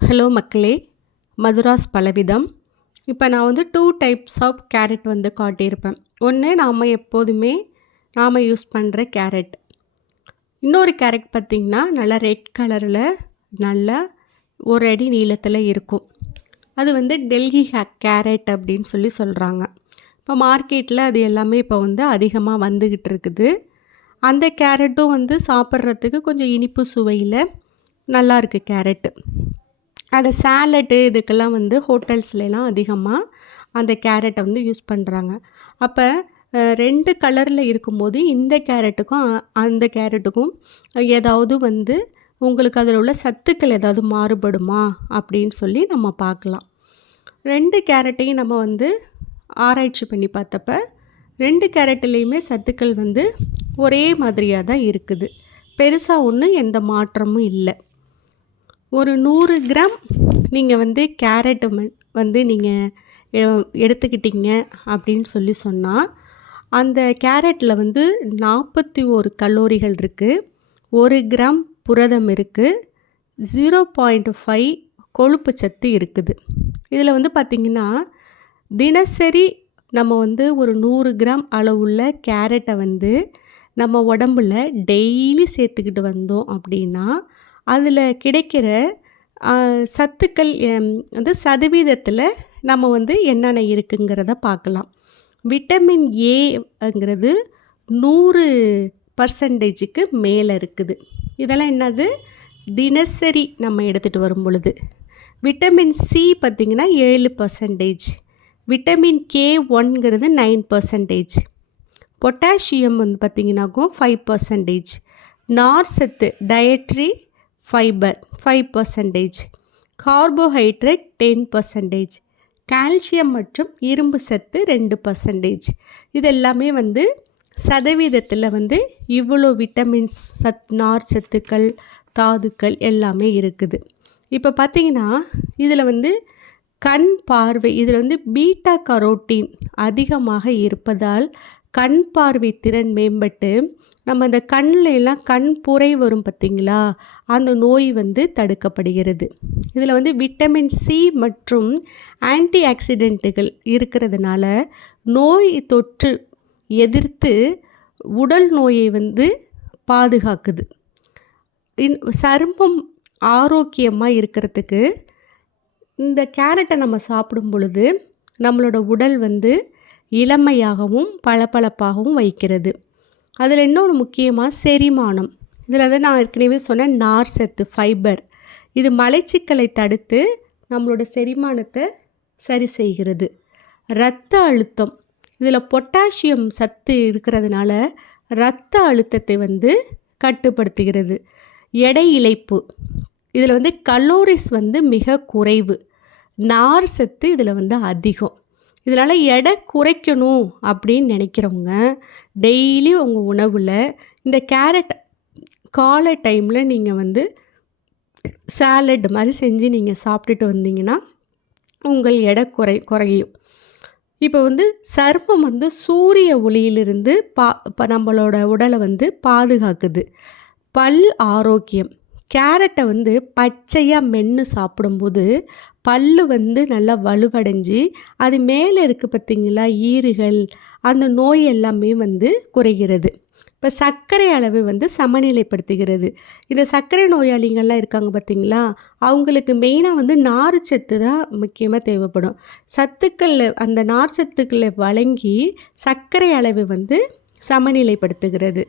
Hello மக்களே, மதுராஸ் பலவிதம். இப்போ நான் வந்து 2 டைப்ஸ் ஆஃப் கேரட் வந்து காட்டியிருப்பேன். ஒன்று நாம் யூஸ் பண்ணுற கேரட். இன்னொரு கேரட் பார்த்திங்கன்னா நல்லா ரெட் கலரில் நல்லா ஒரு அடி நீளத்தில் இருக்கும். அது வந்து டெல்லி கேரட் அப்படின்னு சொல்கிறாங்க. இப்போ மார்க்கெட்டில் அது எல்லாமே இப்போ வந்து அதிகமாக வந்துக்கிட்டு இருக்குது. அந்த கேரட்டும் வந்து சாப்பிட்றதுக்கு கொஞ்சம் இனிப்பு சுவையில் நல்லா இருக்குது கேரட்டு. அதை சாலட்டு இதுக்கெல்லாம் வந்து ஹோட்டல்ஸ்லாம் அதிகமாக அந்த கேரட்டை வந்து யூஸ் பண்ணுறாங்க. அப்போ 2 கலரில் இருக்கும்போது இந்த கேரட்டுக்கும் அந்த கேரட்டுக்கும் ஏதாவது வந்து உங்களுக்கு அதில் உள்ள சத்துக்கள் ஏதாவது மாறுபடுமா அப்படின்னு சொல்லி நம்ம பார்க்கலாம். 2 கேரட்டையும் நம்ம வந்து ஆராய்ச்சி பண்ணி பார்த்தப்ப 2 கேரட்லேயுமே சத்துக்கள் வந்து ஒரே மாதிரியாக தான் இருக்குது. பெருசாக ஒன்றும் எந்த மாற்றமும் இல்லை. ஒரு 100 கிராம் நீங்கள் வந்து கேரட்டு வந்து நீங்கள் எடுத்துக்கிட்டீங்க அப்படின்னு சொன்னால் அந்த கேரட்டில் வந்து 41 கலோரிகள் இருக்குது. 1 கிராம் புரதம் இருக்குது. 0.5 கொழுப்பு சத்து இருக்குது. இதில் வந்து பார்த்திங்கன்னா தினசரி நம்ம வந்து ஒரு 100 கிராம் அளவுள்ள கேரட்டை வந்து நம்ம உடம்புல டெய்லி சேர்த்துக்கிட்டு வந்தோம் அப்படின்னா அதில் கிடைக்கிற சத்துக்கள் வந்து சதவீதத்தில் நம்ம வந்து என்னென்ன இருக்குங்கிறத பார்க்கலாம். விட்டமின் ஏங்கிறது 100% மேலே இருக்குது. இதெல்லாம் என்னது தினசரி நம்ம எடுத்துகிட்டு வரும் பொழுது. விட்டமின் சி பார்த்திங்கன்னா 7%. விட்டமின் K1ங்கிறது 9%. பொட்டாசியம் வந்து பார்த்திங்கனாக்கும் 5%. நார் சத்து டயட்ரி ஃபைபர் 5%. கார்போஹைட்ரேட் 10%. கால்சியம் மற்றும் இரும்பு சத்து 2%. இதெல்லாமே வந்து சதவீதத்தில் வந்து இவ்வளோ விட்டமின்ஸ் நார் சத்துக்கள் தாதுக்கள் எல்லாமே இருக்குது. இப்போ பார்த்திங்கன்னா இதில் வந்து கண் பார்வை இதில் வந்து பீட்டா கரோட்டின் அதிகமாக இருப்பதால் கண் பார்வை திறன் மேம்பட்டு நம்ம அந்த கண்ணிலெல்லாம் கண் புரை வரும் பார்த்திங்களா, அந்த நோய் வந்து தடுக்கப்படுகிறது. இதில் வந்து விட்டமின் சி மற்றும் ஆன்டி ஆக்சிடென்ட்டுகள் இருக்கிறதுனால நோய் தொற்று எதிர்த்து உடல் நோயை வந்து பாதுகாக்குது. சருமம் ஆரோக்கியமாக இருக்கிறதுக்கு இந்த கேரட்டை நம்ம சாப்பிடும் பொழுது நம்மளோட உடல் வந்து இளமையாகவும் பளபளப்பாகவும் வைக்கிறது. அதில் இன்னொன்று முக்கியமாக செரிமானம். இதில் தான் நான் ஏற்கனவே சொன்னேன் நார் சத்து ஃபைபர். இது மலச்சிக்கலை தடுத்து நம்மளோட செரிமானத்தை சரி செய்கிறது. இரத்த அழுத்தம் இதில் பொட்டாசியம் சத்து இருக்கிறதுனால இரத்த அழுத்தத்தை வந்து கட்டுப்படுத்துகிறது. எடை இழைப்பு இதில் வந்து கலோரிஸ் வந்து மிக குறைவு. நார் சத்து இதில் வந்து அதிகம். இதனால் எடை குறைக்கணும் அப்படின்னு நினைக்கிறவங்க டெய்லி உங்கள் உணவில் இந்த கேரட் காலை டைமில் நீங்கள் வந்து சாலட் மாதிரி செஞ்சு நீங்கள் சாப்பிட்டுட்டு வந்தீங்கன்னா உங்கள் எடை குறையும். இப்போ வந்து சருமம் வந்து சூரிய ஒளியிலிருந்து நம்மளோட உடலை வந்து பாதுகாக்குது. பல் ஆரோக்கியம் கேரட்டை வந்து பச்சையாக மென்று சாப்பிடும்போது பல் வந்து நல்லா வலுவடைஞ்சு அது மேலே இருக்குது பார்த்திங்களா ஈறுகள், அந்த நோய் எல்லாமே வந்து குறைகிறது. இப்போ சர்க்கரை அளவு வந்து சமநிலைப்படுத்துகிறது. இந்த சர்க்கரை நோயாளிகள்லாம் இருக்காங்க பார்த்திங்களா, அவங்களுக்கு மெயினாக வந்து நார்ச்சத்து தான் முக்கியமாக தேவைப்படும். சத்துக்கள் அந்த நார்ச்சத்துக்களை வழங்கி சர்க்கரை அளவு வந்து சமநிலைப்படுத்துகிறது.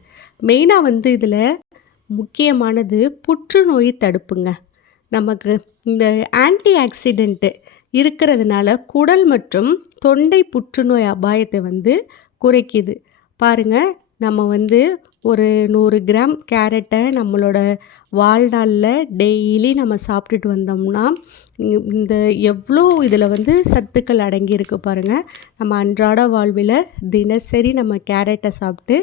மெயினாக வந்து இதில் முக்கியமானது புற்றுநோய் தடுப்புங்க. நமக்கு இந்த ஆன்டி ஆக்சிடென்ட்டு இருக்கிறதுனால குடல் மற்றும் தொண்டை புற்றுநோய் அபாயத்தை வந்து குறைக்குது. பாருங்கள், நம்ம வந்து ஒரு 100 கிராம் கேரட்டை நம்மளோட வாழ்நாளில் டெய்லி நம்ம சாப்பிட்டுட்டு வந்தோம்னா இந்த எவ்வளோ இதில் வந்து சத்துக்கள் அடங்கியிருக்கு பாருங்கள். நம்ம அன்றாட வாழ்வில் தினசரி நம்ம கேரட்டை சாப்பிட்டு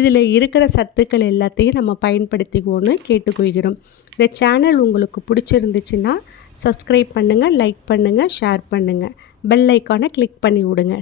இதில் இருக்கிற சத்துக்கள் எல்லாத்தையும் நம்ம பயன்படுத்திக்குவோன்னு கேட்டுக்கொள்கிறோம். இந்த சேனல் உங்களுக்கு பிடிச்சிருந்துச்சுன்னா சப்ஸ்கிரைப் பண்ணுங்கள், லைக் பண்ணுங்கள், ஷேர் பண்ணுங்கள், பெல் ஐக்கானை கிளிக் பண்ணி விடுங்க.